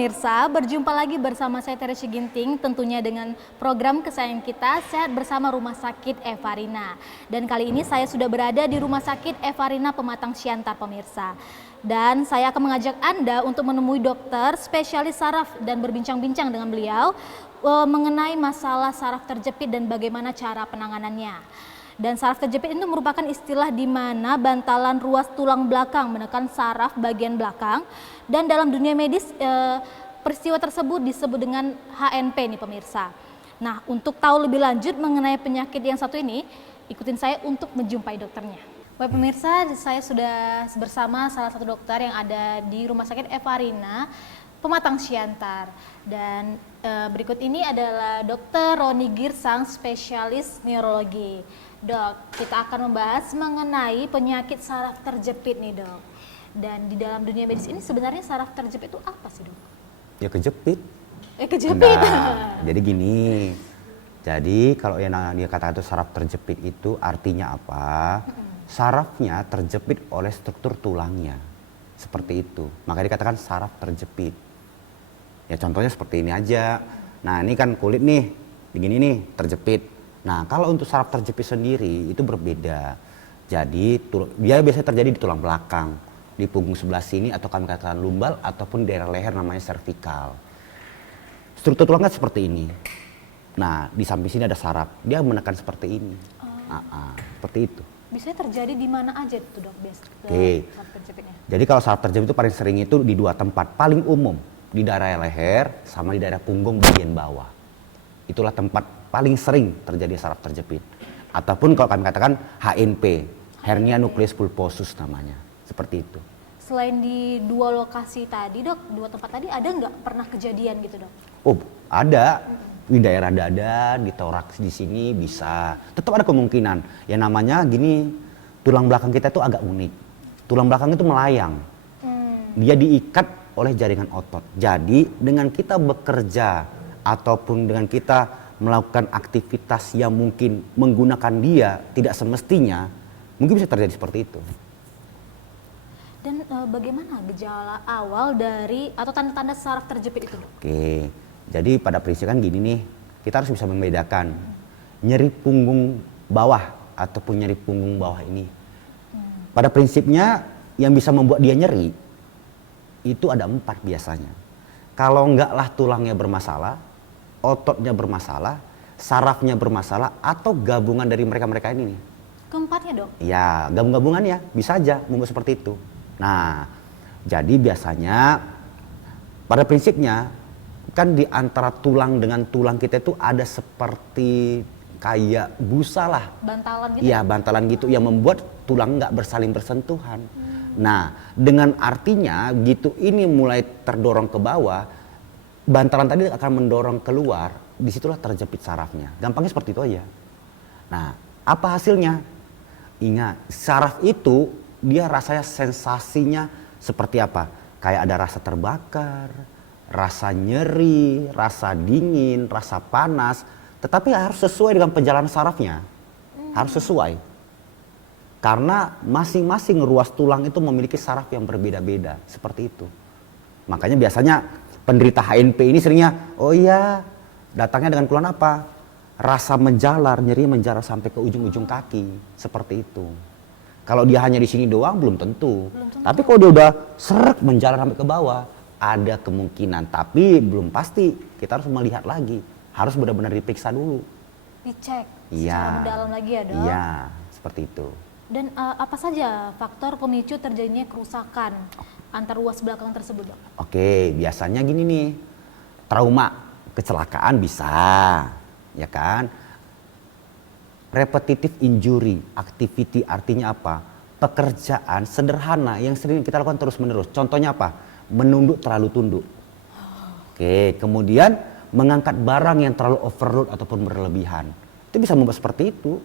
pemirsa, berjumpa lagi bersama saya Teresya Ginting, tentunya dengan program kesayangan kita Sehat Bersama Rumah Sakit Evarina. Dan kali ini saya sudah berada di Rumah Sakit Evarina Pematang Siantar pemirsa. Dan saya akan mengajak Anda untuk menemui dokter spesialis saraf dan berbincang-bincang dengan beliau mengenai masalah saraf terjepit dan bagaimana cara penanganannya. Dan saraf terjepit itu merupakan istilah di mana bantalan ruas tulang belakang menekan saraf bagian belakang. Dan dalam dunia medis peristiwa tersebut disebut dengan HNP nih pemirsa. Nah, untuk tahu lebih lanjut mengenai penyakit yang satu ini, ikutin saya untuk menjumpai dokternya. Baik pemirsa, saya sudah bersama salah satu dokter yang ada di Rumah Sakit Evarina Pematang Siantar. Dan berikut ini adalah Dr. Roni Girsang, spesialis neurologi. Dok, kita akan membahas mengenai penyakit saraf terjepit nih dok. Dan di dalam dunia medis ini sebenarnya saraf terjepit itu apa sih dok? Ya kejepit. Kejepit? Enggak. Jadi gini, jadi kalau yang dia kata itu saraf terjepit itu artinya apa? Sarafnya terjepit oleh struktur tulangnya. Seperti itu. Makanya dikatakan saraf terjepit. Ya contohnya seperti ini aja. Nah ini kan kulit nih, begini nih terjepit. Nah kalau untuk saraf terjepit sendiri itu berbeda. Jadi dia biasanya terjadi di tulang belakang, di punggung sebelah sini atau kami katakan lumbal ataupun daerah leher namanya servikal. Struktur tulangnya seperti ini. Nah di samping sini ada saraf, dia menekan seperti ini. Seperti itu. Biasanya terjadi di mana aja tuh dok? Saraf terjepitnya? Jadi kalau saraf terjepit itu paling sering itu di dua tempat, paling umum. Di daerah leher sama di daerah punggung bagian bawah. Itulah tempat paling sering terjadi saraf terjepit. Ataupun kalau kami katakan HNP, hernia nukleus pulposus namanya. Seperti itu. Selain di dua lokasi tadi dok, dua tempat tadi ada nggak pernah kejadian gitu dok? Oh ada. Di daerah dada, di toraks di sini bisa. Tetap ada kemungkinan. Ya namanya gini, tulang belakang kita itu agak unik. Tulang belakang itu melayang. Dia diikat oleh jaringan otot. Jadi dengan kita bekerja ataupun dengan kita melakukan aktivitas yang mungkin menggunakan dia tidak semestinya, mungkin bisa terjadi seperti itu. Dan bagaimana gejala awal dari atau tanda-tanda saraf terjepit itu? Oke, jadi pada prinsipnya kan gini nih, kita harus bisa membedakan nyeri punggung bawah ataupun nyeri punggung bawah ini. Pada prinsipnya yang bisa membuat dia nyeri itu ada 4 biasanya. Kalau enggaklah tulangnya bermasalah, ototnya bermasalah, sarafnya bermasalah, atau gabungan dari mereka-mereka ini nih. Keempatnya dok? Ya, gabung-gabungan ya, bisa aja membuat seperti itu. Nah, jadi biasanya pada prinsipnya kan di antara tulang dengan tulang kita itu ada seperti kayak busa lah. Bantalan gitu? Iya, bantalan gitu yang membuat tulang nggak bersaling bersentuhan. Nah, dengan artinya gitu ini mulai terdorong ke bawah, bantalan tadi akan mendorong keluar, disitulah terjepit sarafnya. Gampangnya seperti itu aja. Nah, apa hasilnya? Ingat, saraf itu dia rasanya sensasinya seperti apa? Kayak ada rasa terbakar, rasa nyeri, rasa dingin, rasa panas. Tetapi harus sesuai dengan perjalanan sarafnya. Harus sesuai. Karena masing-masing ruas tulang itu memiliki saraf yang berbeda-beda. Seperti itu. Makanya biasanya penderita HNP ini seringnya, oh iya, datangnya dengan keluhan apa? Rasa menjalar, nyeri menjalar sampai ke ujung-ujung kaki. Seperti itu. Kalau dia hanya di sini doang belum tentu. Tapi kalau dia udah seret menjalar sampai ke bawah, ada kemungkinan. Tapi belum pasti. Kita harus melihat lagi. Harus benar-benar diperiksa dulu. Dicek secara mendalam lagi ya dok? Iya, seperti itu. Dan apa saja faktor pemicu terjadinya kerusakan antar ruas belakang tersebut dok? Oke, biasanya gini nih. Trauma, kecelakaan bisa. Ya kan? Repetitive injury, activity artinya apa? Pekerjaan sederhana yang sering kita lakukan terus-menerus. Contohnya apa? Menunduk terlalu tunduk. Oke, kemudian mengangkat barang yang terlalu overload ataupun berlebihan. Itu bisa membuat seperti itu.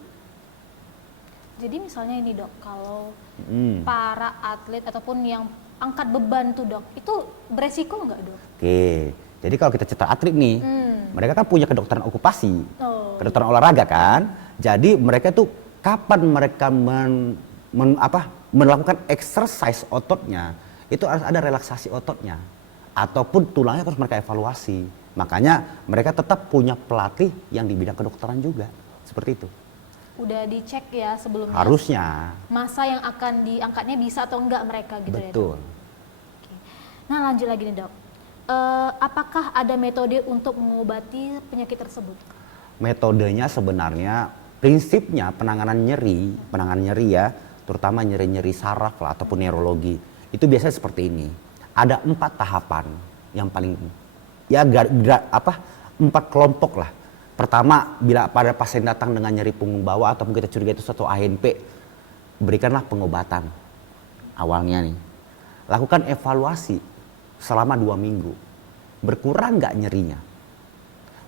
Jadi misalnya ini dok, kalau para atlet ataupun yang angkat beban tuh dok, itu beresiko nggak dok? Oke, jadi kalau kita cerita atlet nih, mereka kan punya kedokteran okupasi, kedokteran olahraga kan. Jadi mereka tuh kapan mereka melakukan exercise ototnya, itu harus ada relaksasi ototnya. ataupun tulangnya harus mereka evaluasi. Makanya mereka tetap punya pelatih yang di bidang kedokteran juga, seperti itu. Udah dicek ya sebelumnya. Harusnya. Masa yang akan diangkatnya bisa atau enggak mereka gitu ya, Dok? Betul. Oke. Nah, lanjut lagi nih, Dok. Apakah ada metode untuk mengobati penyakit tersebut? Metodenya sebenarnya, prinsipnya penanganan nyeri ya, terutama nyeri-nyeri saraf lah ataupun neurologi, itu biasanya seperti ini. Ada 4 tahapan yang paling, ya 4 kelompok lah. Pertama, bila pada pasien datang dengan nyeri punggung bawah ataupun kita curiga itu suatu ANP, berikanlah pengobatan awalnya nih. Lakukan evaluasi selama 2 minggu. Berkurang nggak nyerinya?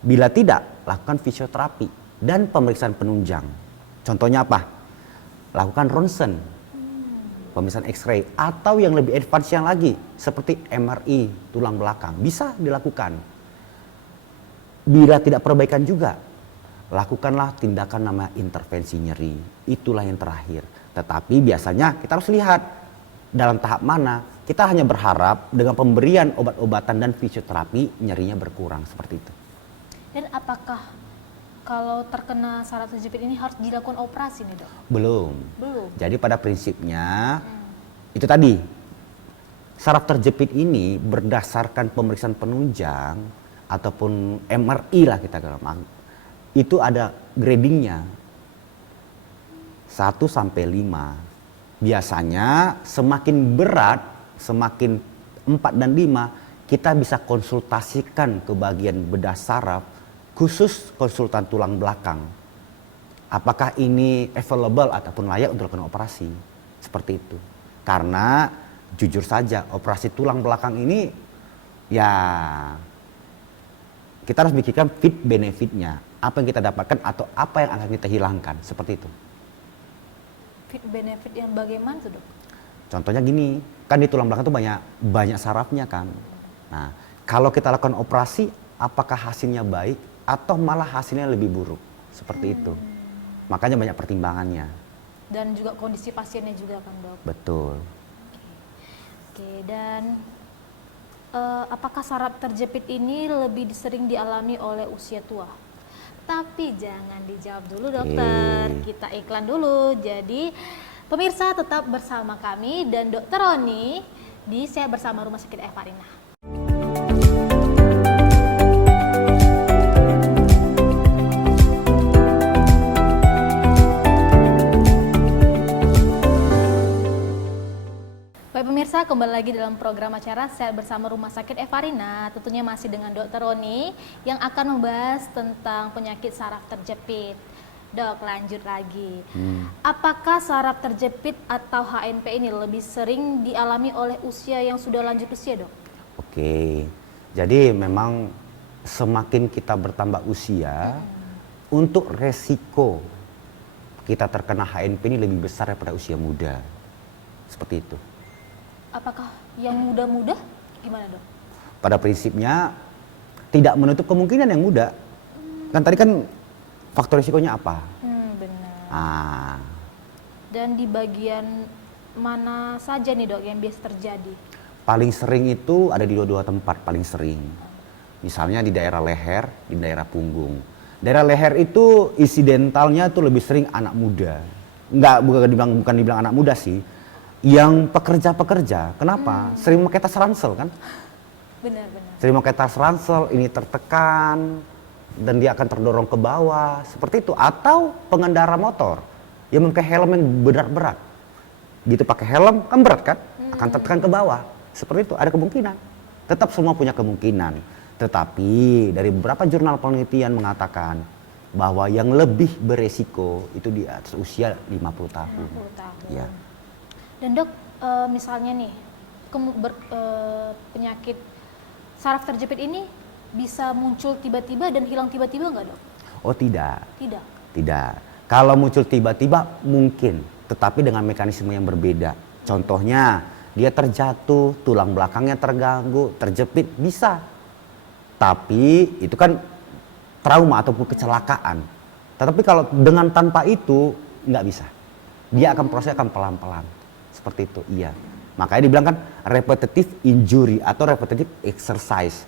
Bila tidak, lakukan fisioterapi dan pemeriksaan penunjang. Contohnya apa? Lakukan ronsen, pemeriksaan X-ray, atau yang lebih advance yang lagi seperti MRI tulang belakang bisa dilakukan. Bila tidak perbaikan juga, lakukanlah tindakan namanya intervensi nyeri. Itulah yang terakhir. Tetapi biasanya kita harus lihat dalam tahap mana. Kita hanya berharap dengan pemberian obat-obatan dan fisioterapi nyerinya berkurang seperti itu. Dan apakah kalau terkena saraf terjepit ini harus dilakukan operasi nih, Dok? Belum. Belum. Jadi pada prinsipnya itu tadi, saraf terjepit ini berdasarkan pemeriksaan penunjang ataupun MRI lah kita bilang, itu ada gradingnya 1 sampai 5. Biasanya semakin berat, semakin 4 dan 5, kita bisa konsultasikan ke bagian bedah saraf, khusus konsultan tulang belakang. Apakah ini available ataupun layak untuk dilakukan operasi? Seperti itu. Karena jujur saja operasi tulang belakang ini ya kita harus pikirkan fit benefitnya. Apa yang kita dapatkan atau apa yang akan kita hilangkan. Seperti itu. Fit benefit yang bagaimana tuh, Dok? Contohnya gini, kan di tulang belakang itu banyak sarafnya kan. Nah, kalau kita lakukan operasi, apakah hasilnya baik atau malah hasilnya lebih buruk? Seperti itu. Makanya banyak pertimbangannya. Dan juga kondisi pasiennya juga kan, Dok? Betul. Oke, dan apakah saraf terjepit ini lebih sering dialami oleh usia tua? Tapi jangan dijawab dulu, Dokter. Kita iklan dulu. Jadi pemirsa tetap bersama kami dan Dokter Roni di Sehat Bersama Rumah Sakit Evarina. Baik pemirsa, kembali lagi dalam program acara Sehat Bersama Rumah Sakit Evarina. Tentunya masih dengan Dokter Roni yang akan membahas tentang penyakit saraf terjepit. Dok, lanjut lagi. Apakah saraf terjepit atau HNP ini lebih sering dialami oleh usia yang sudah lanjut usia, Dok? Oke, jadi memang semakin kita bertambah usia, untuk resiko kita terkena HNP ini lebih besar daripada usia muda. Seperti itu. Apakah yang muda-muda? Gimana, Dok? Pada prinsipnya tidak menutup kemungkinan yang muda. Kan tadi kan faktor risikonya apa? Benar. Dan di bagian mana saja nih, Dok, yang biasa terjadi? Paling sering itu ada di dua tempat paling sering. Misalnya di daerah leher, di daerah punggung. Daerah leher itu insidentalnya tuh lebih sering anak muda. Bukan dibilang anak muda sih. Yang pekerja-pekerja, kenapa? Sering pakai tas ransel kan? Benar. Sering pakai tas ransel, ini tertekan dan dia akan terdorong ke bawah, seperti itu. Atau pengendara motor yang memakai helm yang berat-berat, gitu pakai helm kan berat kan? Akan tertekan ke bawah, seperti itu. Ada kemungkinan. Tetap semua punya kemungkinan. Tetapi dari beberapa jurnal penelitian mengatakan bahwa yang lebih beresiko itu di atas usia 50 tahun. 50 tahun. Ya. Dan Dok, misalnya nih penyakit saraf terjepit ini bisa muncul tiba-tiba dan hilang tiba-tiba nggak, Dok? Oh tidak. Tidak. Kalau muncul tiba-tiba mungkin, tetapi dengan mekanisme yang berbeda. Contohnya dia terjatuh, tulang belakangnya terganggu, terjepit, bisa. Tapi itu kan trauma ataupun kecelakaan. Tetapi kalau dengan tanpa itu nggak bisa. Dia akan proses akan pelan-pelan. Seperti itu, iya. Makanya dibilang kan repetitive injury atau repetitive exercise.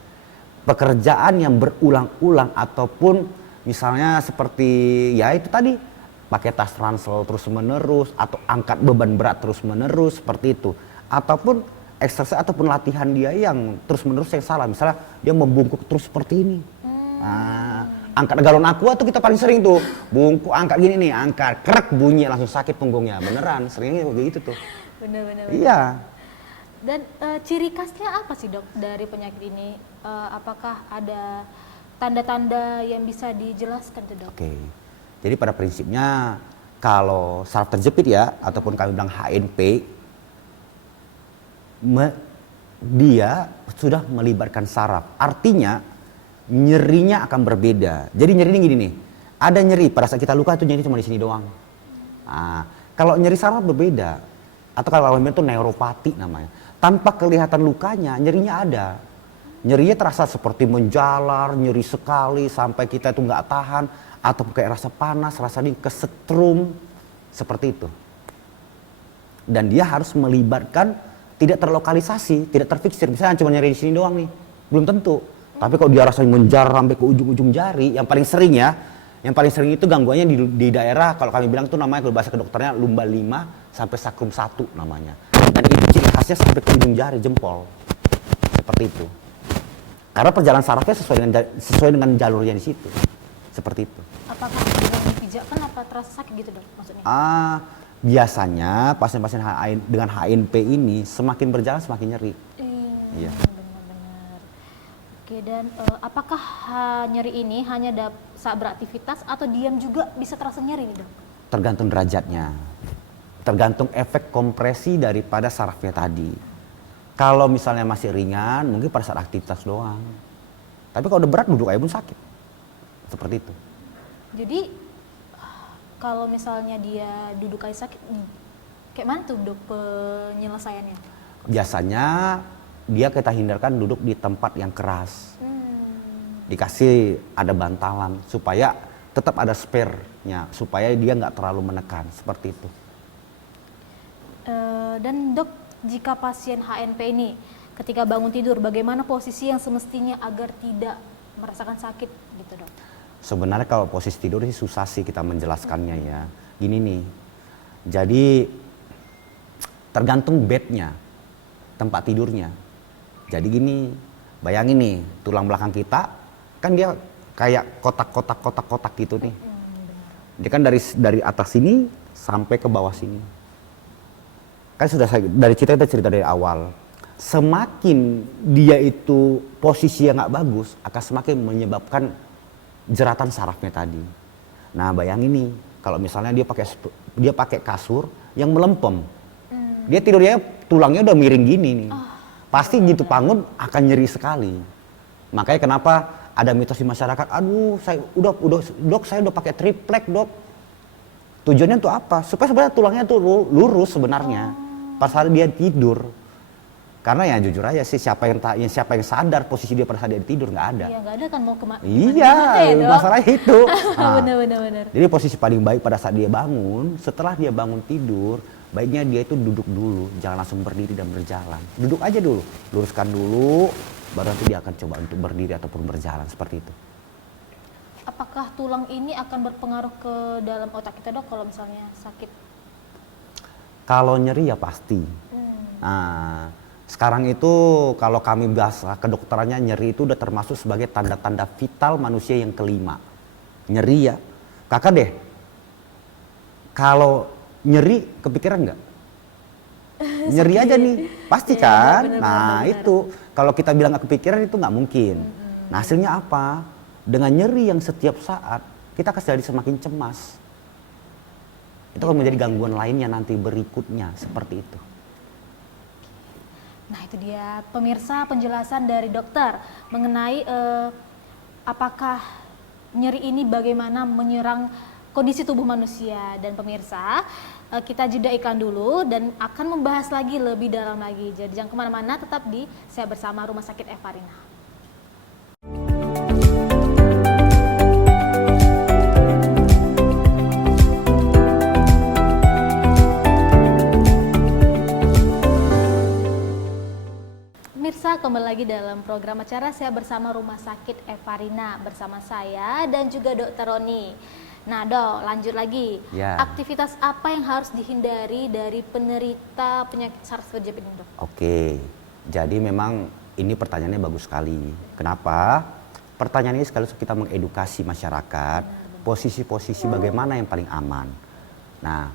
Pekerjaan yang berulang-ulang ataupun misalnya seperti ya itu tadi pakai tas ransel terus-menerus atau angkat beban berat terus-menerus seperti itu. Ataupun exercise ataupun latihan dia yang terus-menerus yang salah. Misalnya dia membungkuk terus seperti ini. Nah, angkat galon aqua tuh kita paling sering tuh. Bungkuk angkat gini nih, angkat krek bunyi langsung sakit punggungnya. Beneran, seringnya kayak gitu tuh. Bener-bener. Iya. Dan ciri khasnya apa sih dok dari penyakit ini? Apakah ada tanda-tanda yang bisa dijelaskan tuh dok? Oke, jadi pada prinsipnya kalau saraf terjepit ya, ataupun kami bilang HNP, dia sudah melibatkan saraf. Artinya nyerinya akan berbeda. Jadi nyerinya gini nih, ada nyeri pada saat kita luka itu nyeri cuma di sini doang. Nah, kalau nyeri saraf berbeda, atau kalau kami bilang itu neuropati namanya. Tanpa kelihatan lukanya, nyerinya ada. Nyerinya terasa seperti menjalar, nyeri sekali sampai kita itu nggak tahan, atau kayak rasa panas, rasa dingin, kesetrum, seperti itu. Dan dia harus melibatkan tidak terlokalisasi, tidak terfiksir. Misalnya cuma nyeri di sini doang nih, belum tentu. Tapi kalau dia rasanya menjalar sampai ke ujung-ujung jari, yang paling sering ya, yang paling sering itu gangguannya di daerah, kalau kami bilang itu namanya kalau bahasa kedokternya lumbar 5 sampai sakrum 1 namanya. Dan itu ciri khasnya sampai ke ujung jari, jempol. Seperti itu. Karena perjalanan sarafnya sesuai dengan jalurnya di situ. Seperti itu. Apakah dengan dipijakkan apa terasa sakit gitu dok maksudnya? Biasanya pasien-pasien dengan HNP ini semakin berjalan semakin nyeri. Iya. Benar-benar. Oke, dan apakah nyeri ini hanya saat beraktivitas atau diam juga bisa terasa nyeri nih dok? Tergantung derajatnya. Tergantung efek kompresi daripada sarafnya tadi. Kalau misalnya masih ringan, mungkin pada saat aktivitas doang. Tapi kalau udah berat, duduk aja pun sakit. Seperti itu. Jadi, kalau misalnya dia duduk aja sakit, kayak mana tuh dok penyelesaiannya? Biasanya dia kita hindarkan duduk di tempat yang keras. Dikasih ada bantalan supaya tetap ada spare-nya, supaya dia nggak terlalu menekan. Seperti itu. Dan dok, jika pasien HNP ini ketika bangun tidur, bagaimana posisi yang semestinya agar tidak merasakan sakit gitu dok? Sebenarnya kalau posisi tidur sih susah sih kita menjelaskannya ya. Gini nih, jadi tergantung bednya, tempat tidurnya. Jadi gini, bayangin nih tulang belakang kita kan dia kayak kotak-kotak gitu nih. Dia kan dari atas sini sampai ke bawah sini. Kan sudah dari kita cerita dari awal, semakin dia itu posisi yang nggak bagus akan semakin menyebabkan jeratan sarafnya tadi. Nah bayangin nih, kalau misalnya dia pakai kasur yang melempem, dia tidurnya tulangnya udah miring gini nih, pasti gitu bangun akan nyeri sekali. Makanya kenapa ada mitos di masyarakat, aduh saya udah dok saya udah pakai triplek dok. Tujuannya untuk apa? Supaya sebenarnya tulangnya tuh lurus sebenarnya. Pas hari dia tidur, karena ya jujur aja sih siapa yang sadar posisi dia pada saat dia tidur nggak ada. Iya nggak ada kan mau kemana? Iya, masalah itu. Nah, benar. jadi posisi paling baik pada saat dia bangun, setelah dia bangun tidur, baiknya dia itu duduk dulu, jangan langsung berdiri dan berjalan. Duduk aja dulu, luruskan dulu, baru nanti dia akan coba untuk berdiri ataupun berjalan seperti itu. Apakah tulang ini akan berpengaruh ke dalam otak kita dok kalau misalnya sakit? Kalau nyeri ya pasti. Nah, sekarang itu kalau kami bahasa kedokterannya nyeri itu udah termasuk sebagai tanda-tanda vital manusia yang kelima. Nyeri ya. Kakak deh, kalau nyeri kepikiran nggak? Nyeri aja nih, pasti kan? Bener. Itu kalau kita bilang nggak kepikiran itu nggak mungkin. Nah hasilnya apa? Dengan nyeri yang setiap saat kita akan jadi semakin cemas. Itu akan menjadi gangguan lainnya nanti berikutnya seperti itu. Nah itu dia pemirsa penjelasan dari dokter mengenai apakah nyeri ini bagaimana menyerang kondisi tubuh manusia. Dan pemirsa kita jeda iklan dulu dan akan membahas lagi lebih dalam lagi. Jadi jangan kemana-mana, tetap di Saya Bersama Rumah Sakit Evarina. lagi dalam program acara Sehat Bersama Rumah Sakit Evarina bersama saya dan juga Dokter Roni. Nah dok, lanjut lagi. Ya. Aktivitas apa yang harus dihindari dari penderita penyakit SARS wajib ini dok? Oke, jadi memang ini pertanyaannya bagus sekali. Kenapa? Pertanyaan ini sekaligus kita mengedukasi masyarakat, posisi-posisi bagaimana yang paling aman. Nah,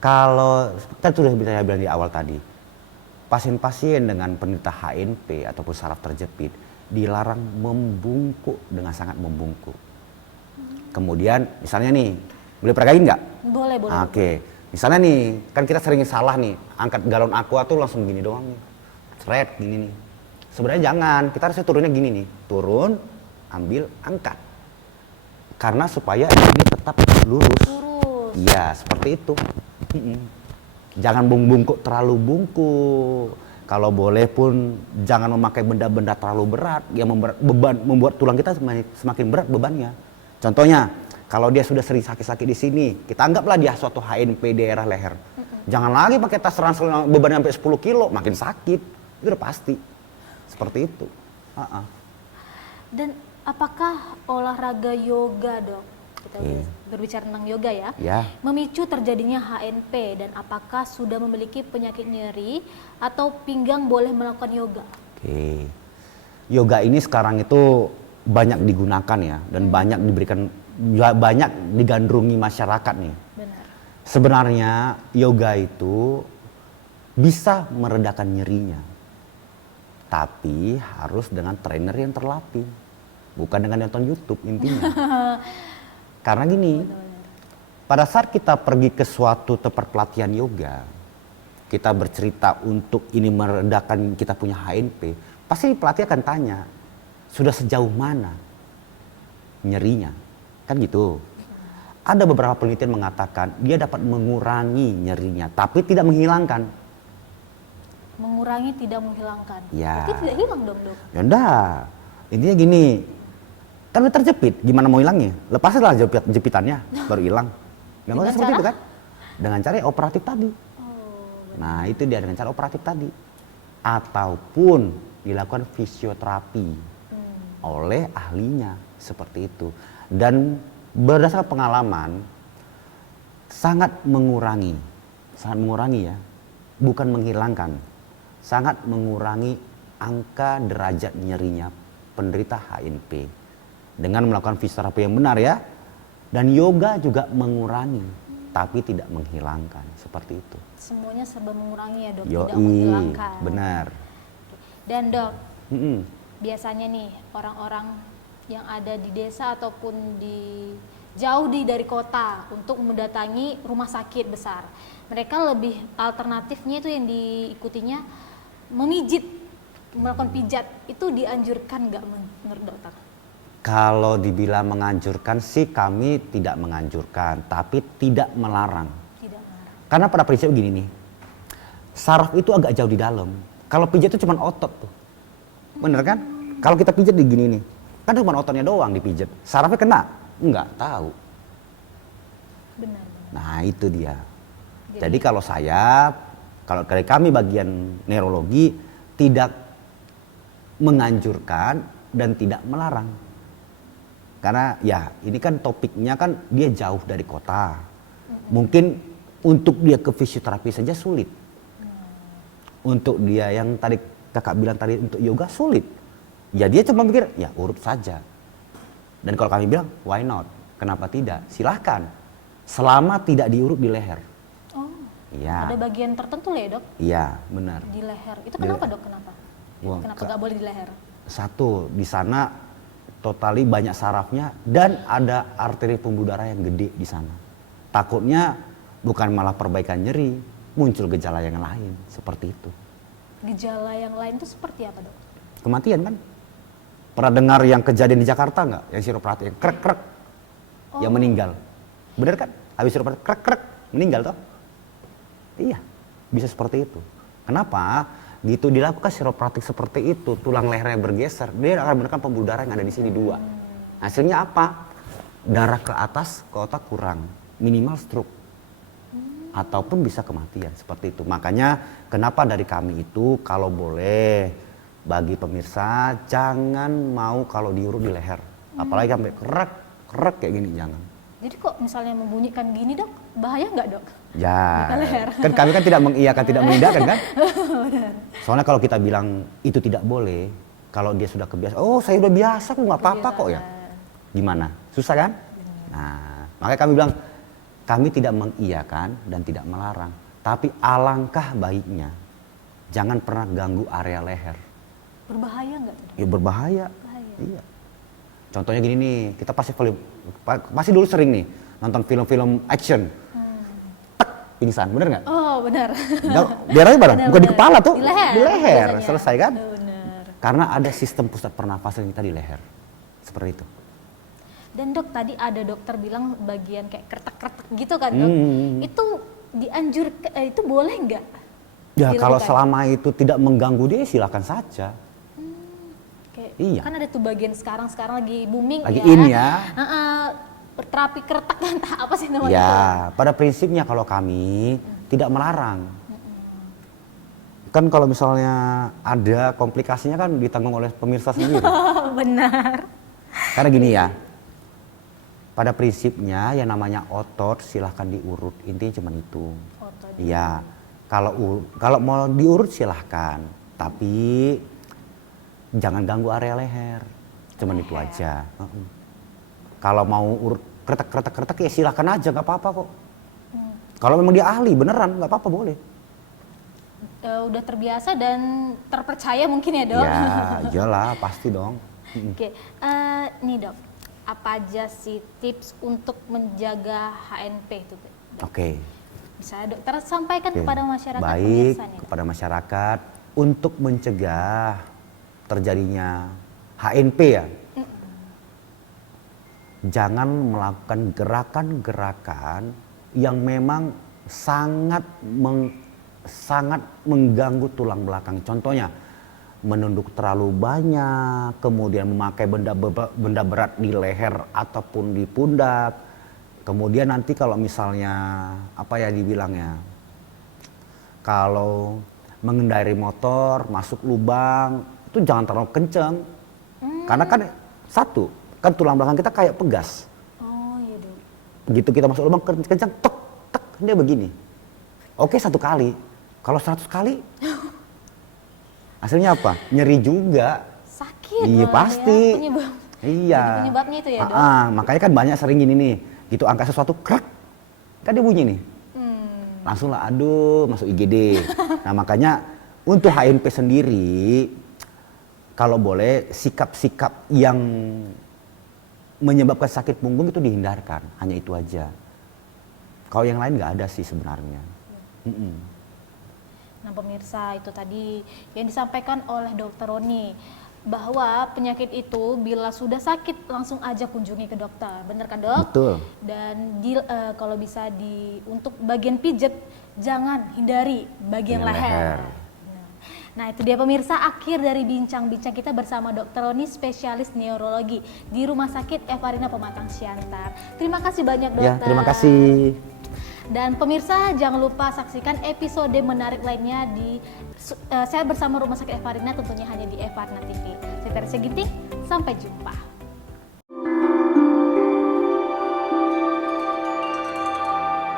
kalau kan sudah saya bilang di awal tadi, pasien-pasien dengan penderita HNP ataupun saraf terjepit dilarang membungkuk dengan sangat membungkuk. Kemudian misalnya nih, boleh peragain nggak? Boleh, boleh. Oke, misalnya nih, kan kita sering salah nih, angkat galon aqua tuh langsung gini doang nih. Seret, gini nih. Sebenarnya jangan, kita harusnya turunnya gini nih. Turun, ambil, angkat. Karena supaya ini tetap lurus. Lurus. Iya, seperti itu. Jangan bungkuk terlalu bungkuk. Kalau boleh pun jangan memakai benda-benda terlalu berat yang membuat tulang kita semakin berat bebannya. Contohnya, kalau dia sudah sering sakit-sakit di sini, kita anggaplah dia suatu HNP daerah leher. Jangan lagi pakai tas ransel bebannya sampai 10 kilo, makin sakit. Itu udah pasti. Seperti itu. Dan apakah olahraga yoga dok? Kita berbicara tentang yoga ya. Memicu terjadinya HNP dan apakah sudah memiliki penyakit nyeri atau pinggang boleh melakukan yoga? Oke. Yoga ini sekarang itu banyak digunakan ya dan banyak digandrungi masyarakat nih. Benar. Sebenarnya yoga itu bisa meredakan nyerinya. Tapi harus dengan trainer yang terlatih. Bukan dengan nonton YouTube intinya. Karena gini, pada saat kita pergi ke suatu tempat pelatihan yoga, kita bercerita untuk ini meredakan kita punya HNP, pasti pelatih akan tanya, sudah sejauh mana nyerinya? Kan gitu. Ada beberapa penelitian mengatakan dia dapat mengurangi nyerinya, tapi tidak menghilangkan. Mengurangi tidak menghilangkan. Ya. Berarti tidak hilang dong dok? Ya enggak. Intinya gini, kan udah terjepit, gimana mau hilangnya? Lepaslah jepitannya, baru hilang. Memang seperti itu kan? Dengan cara operatif tadi. Nah itu dia dengan cara operatif tadi. Ataupun dilakukan fisioterapi oleh ahlinya, seperti itu. Dan berdasarkan pengalaman, sangat mengurangi ya, bukan menghilangkan. Sangat mengurangi angka derajat nyerinya penderita HNP. Dengan melakukan fisioterapi yang benar ya. Dan yoga juga mengurangi, tapi tidak menghilangkan, seperti itu. Semuanya serba mengurangi ya dok, Yoi, tidak menghilangkan. Benar. Dan dok, biasanya nih orang-orang yang ada di desa ataupun jauh dari kota untuk mendatangi rumah sakit besar, mereka lebih alternatifnya itu yang diikutinya memijit, melakukan pijat. Itu dianjurkan nggak menurut dokter? Kalau dibilang menganjurkan sih kami tidak menganjurkan, tapi tidak melarang. Tidak melarang. Karena pada prinsip gini nih, saraf itu agak jauh di dalam. Kalau pijat itu cuma otot tuh, bener kan? Kalau kita pijat di gini nih, kan cuma ototnya doang dipijat. Sarafnya kena? Enggak tahu. Benar. Nah itu dia. Jadi kalau dari kami bagian neurologi tidak menganjurkan dan tidak melarang. Karena ya ini kan topiknya kan dia jauh dari kota. Mungkin untuk dia ke fisioterapi saja sulit. Untuk dia yang tadi kakak bilang tadi untuk yoga sulit. Ya dia cuma mikir ya urut saja. Dan kalau kami bilang why not? Kenapa tidak? Silahkan. Selama tidak diurut di leher. Oh. Iya. Ada bagian tertentu lah ya dok? Iya benar. Di leher. Itu kenapa dok? Kenapa? Kenapa nggak boleh di leher? Satu, di sana totali banyak sarafnya dan ada arteri pembuluh darah yang gede di sana. Takutnya bukan malah perbaikan nyeri, muncul gejala yang lain seperti itu. Gejala yang lain itu seperti apa dok? Kematian kan? Pernah dengar yang kejadian di Jakarta nggak? Yang siropraktik yang krek-krek, yang meninggal. Bener kan? Habis siropraktik krek-krek meninggal toh? Iya, bisa seperti itu. Kenapa? Gitu dilakukan siropraktik seperti itu, tulang lehernya bergeser, dia akan menekan pembuluh darah yang ada di sini dua. Hasilnya apa? Darah ke atas, ke otak kurang, minimal stroke. Ataupun bisa kematian, seperti itu. Makanya kenapa dari kami itu kalau boleh bagi pemirsa jangan mau kalau diurut di leher, apalagi sampai kerak kayak gini, jangan. Jadi kok misalnya membunyikan gini dok, bahaya nggak dok? Ya, Di leher. kan kami kan tidak mengiyakan, tidak menindakkan kan. Soalnya kalau kita bilang itu tidak boleh, kalau dia sudah kebiasaan, oh saya udah biasa kok nggak apa-apa kok ya. Gimana? Susah kan? Nah, makanya kami bilang kami tidak mengiyakan dan tidak melarang, tapi alangkah baiknya jangan pernah ganggu area leher. Berbahaya nggak tuh dok? Ya berbahaya. Bahaya. Iya. Contohnya gini nih, kita pasti dulu sering nih nonton film-film action. Tek, pingsan, bener nggak? Oh benar. Biar aja bareng, bukan di Benar. kepala tuh, Di leher. di leher. Biasanya. Selesai kan? Benar. Karena ada sistem pusat pernafasan kita di leher, seperti itu. Dan dok tadi ada dokter bilang bagian kayak kretek-kretek gitu kan dok? Itu itu boleh nggak? Ya kalau dilakukan? selama itu tidak mengganggu dia silakan saja. Kayak, Iya. Kan ada tuh bagian sekarang lagi booming Lagi ya. in ya. Terapi kretek entah apa sih namanya? Ya, pada prinsipnya kalau kami tidak melarang. Kan kalau misalnya ada komplikasinya kan ditanggung oleh pemirsa sendiri. Oh, benar. Karena gini ya, pada prinsipnya yang namanya otot silahkan diurut, intinya cuma itu. Otot. Iya, kalau mau diurut silahkan, tapi jangan ganggu area leher, cuman itu aja. Kalau mau urut kretek ya silahkan aja, nggak apa-apa kok. Kalau memang dia ahli beneran nggak apa-apa, boleh. Udah terbiasa dan terpercaya mungkin ya dok? Ya, iyalah pasti dong. Oke, nih dok, apa aja sih tips untuk menjaga HNP itu? Dok? Oke. Bisa dokter sampaikan Oke. kepada masyarakat Baik, pemirsa nih. kepada masyarakat untuk mencegah terjadinya HNP ya. Jangan melakukan gerakan-gerakan yang memang sangat mengganggu tulang belakang. Contohnya menunduk terlalu banyak, kemudian memakai benda berat di leher ataupun di pundak. Kemudian nanti kalau misalnya apa ya dibilangnya, kalau mengendarai motor masuk lubang itu jangan terlalu kenceng, karena kan satu kan tulang belakang kita kayak pegas. Oh iya dok. Begitu kita masuk lubang kenceng, tek tek dia begini. Oke 1 kali, kalau 100 kali hasilnya apa? Nyeri juga. Sakit. Iya malah pasti. Ya, Iya. Jadi penyebabnya itu ya dok. Makanya kan banyak sering gini nih, gitu angkat sesuatu krek, kan dia bunyi nih. Langsung lah aduh masuk IGD. Nah makanya untuk HNP sendiri, kalau boleh sikap-sikap yang menyebabkan sakit punggung itu dihindarkan, hanya itu aja. Kalau yang lain nggak ada sih sebenarnya. Nah pemirsa itu tadi yang disampaikan oleh Dokter Roni bahwa penyakit itu bila sudah sakit langsung aja kunjungi ke dokter, bener kan dok? Betul. Dan kalau bisa untuk bagian pijet jangan hindari bagian leher. Nah itu dia pemirsa akhir dari bincang-bincang kita bersama Dokter Roni spesialis neurologi di Rumah Sakit Evarina Pematang Siantar. Terima kasih banyak dokter. Ya terima kasih. Dan pemirsa jangan lupa saksikan episode menarik lainnya di saya bersama Rumah Sakit Evarina tentunya hanya di Evarina TV. Saya Teresia Ginting, sampai jumpa.